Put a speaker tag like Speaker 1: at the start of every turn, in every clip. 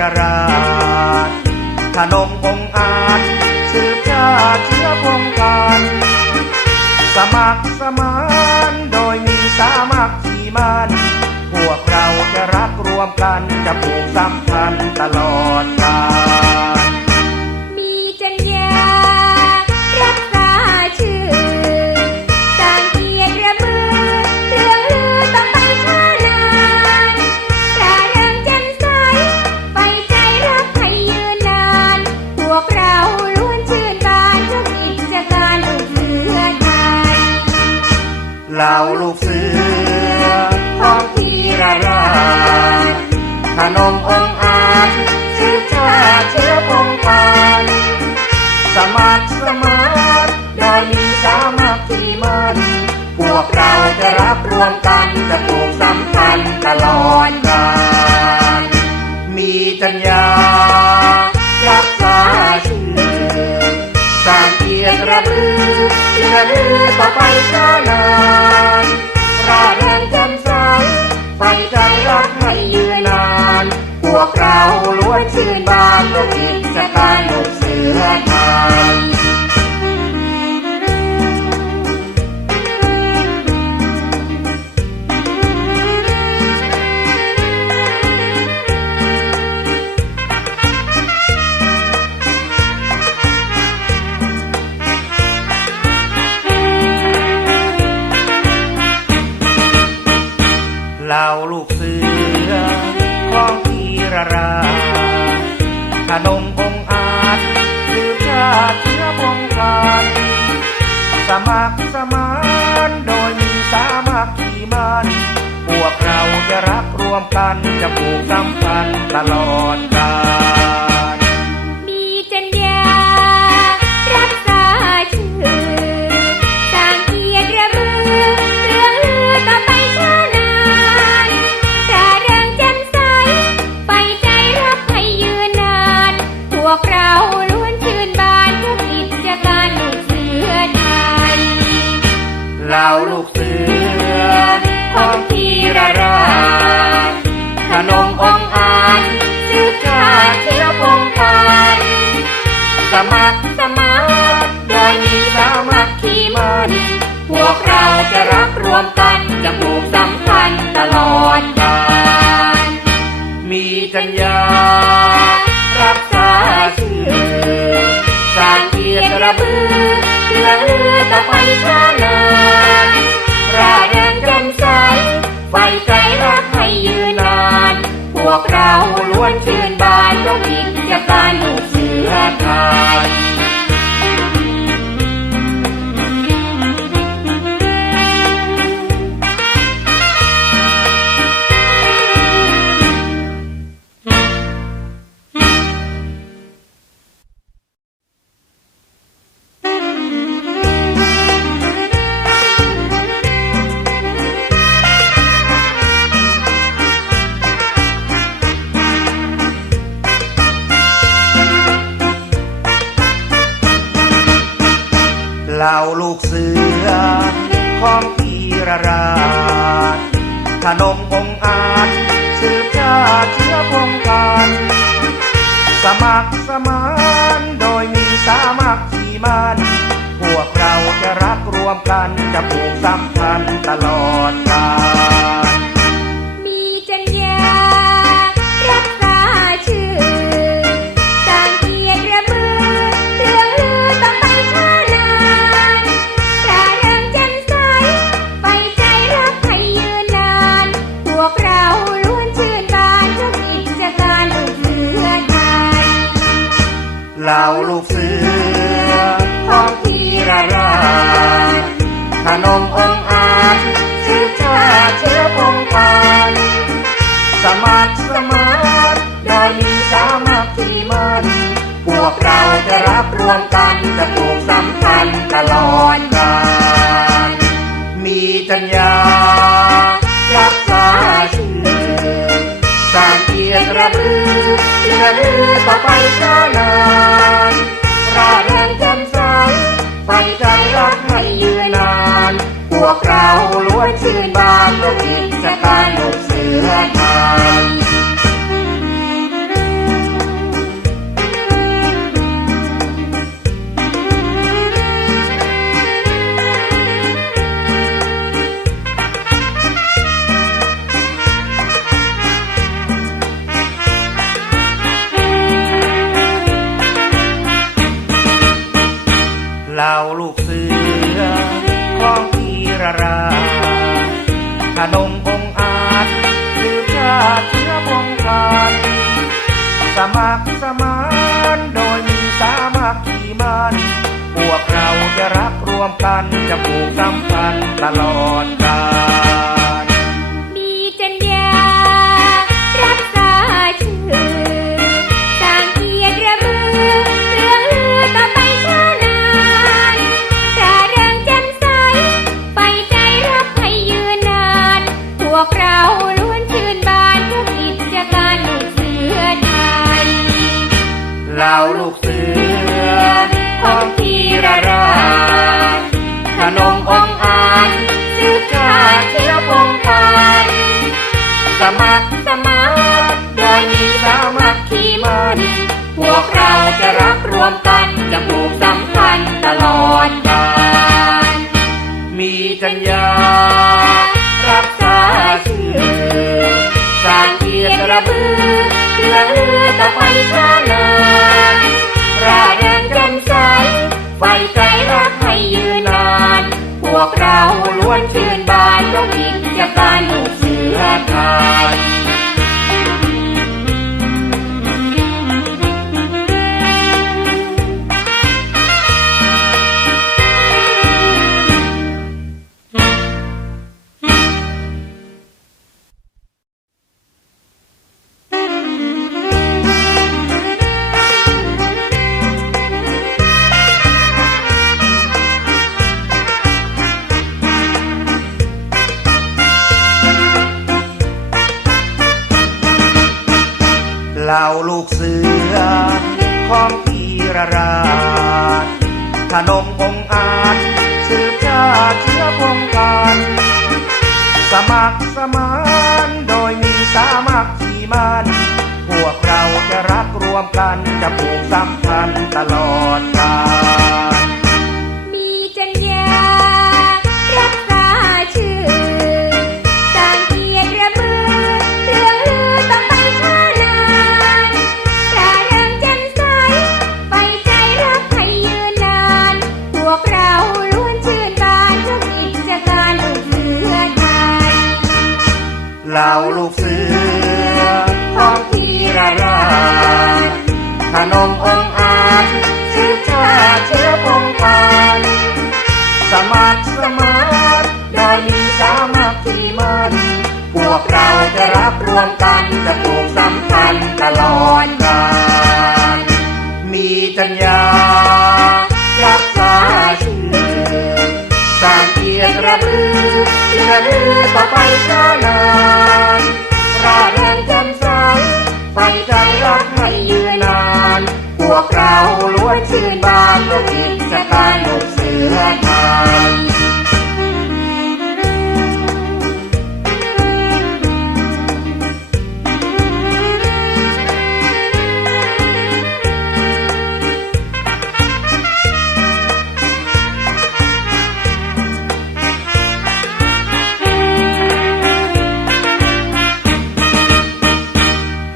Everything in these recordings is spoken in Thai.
Speaker 1: รราชขนมองอาจสืบชาเชื้อพงกันสมัครสมานโดยมีสามัคคีมันพวกเราจะรักรวมกันจะผูกสัมพันธ์ตลอดกาล
Speaker 2: องพีระ
Speaker 1: ราขนมองอาจสือชาติเชื้อพงพันสมัครสมานโดยมีสามัคคีมันพวกเราจะรักรวมกันจะผูกสัมพันธ์ตลอดกาล
Speaker 2: ลูกเสือ
Speaker 1: ของพีระราชขนมองอาจสืบชาติเชื้อพงพันสมัครสมานโดยมีสามัคคีมันพวกเราจะรักรวมกันจะผูกสัมพันธ์ตลอดกาลมีจัญญารักษาชื่อสางเกียรติระเบือเพื่อลือต่อไปชานา ร่าเริงจ่มใสไฟใจรักให้ยืนนาน พวกเราล้วนชื่นบานเพราะกิจการลูกเสือไทย กเสือ ของพีระราชขนมองอาจสืบชาเชื้อพงกันสมัครสมานโดยมีสามัคคีมันพวกเราจะรักรวมกันจะผูกสัมพันธ์ตลอด
Speaker 2: ว
Speaker 1: มกันจะปลูกสัมพันธ์ตลอดกาลมีจัญญารักษาชื่อสร้างเกียรติระลือเลือลือต่อไปช้านานราเริงแจ่มใสไฟใจรักให้ยืนนาน พวกเราล้วนชื่นบานด้วยกิจะการลูกเสือ สมัครสมานโดยมีสามัคคีมันพวกเราจะรักรวมกันจะผูกสัมพันธ์ตลอดกาล
Speaker 2: มือเลือเลือต่อไป เหล่าลูกเสือ
Speaker 1: ของพีรราชขนมองอาจสืบชาเชื้อพงกันสมัครสมานโดยมีสามัคคีมันพวกเราจะรักรวมกันจะผูกสัมพันธ์ตลอด เหล่าลูกเสือของพีระราชขนมองอาจสืบชาเชื้อพงพานสมัครสมานโดยมีสามัคคีมันพวกเราจะรักรวมกันจะผูกสัมพันธ์ตลอดกาล
Speaker 2: มีจัญญารักษาชื่อสร้างเกียรติระบือเพื่อลือต่อไปชานาน ให้ยืนนาน พวกเราล้วนชื่นบานด้วยกิจการลูกเสือไทย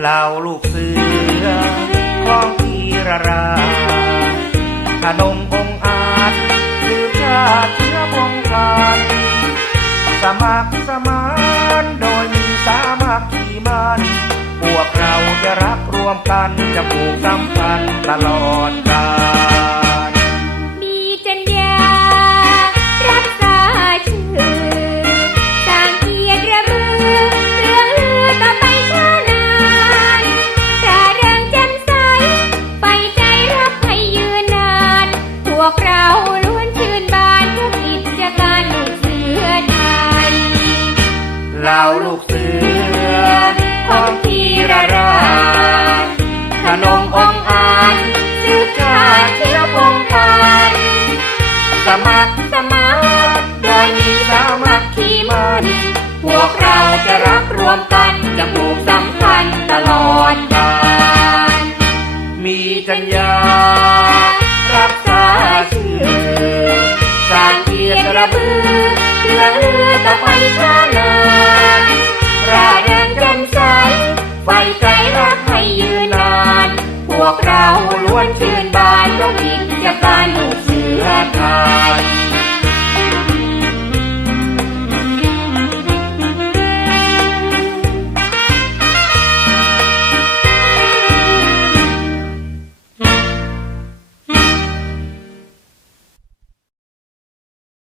Speaker 1: เหล่าลูกเสือ นมองอาจสืบชาติเชื้อพงพานสมัครสมานโดยมีสามัคคีมันพวกเราจะรักรวมกันจะผูกสัมพันธ์ตลอดกาล เหล่าลูกเสือของพีระราชขนมองอาจสืบชาติเชื้อพงพานสมัครสมานโดยมีสามัคคีมันพวกเราจะรักรวมกันจะผูกสัมพันธ์ตลอดกาล
Speaker 2: มีจัญญารักษาชื่อสร้างเกียรติระเบือ
Speaker 1: เพื่อ
Speaker 2: ลือ
Speaker 1: ต่อ
Speaker 2: ไปชาลา วกเราล้วนชื่นบานเพราะกิจกายลูกเสือไทย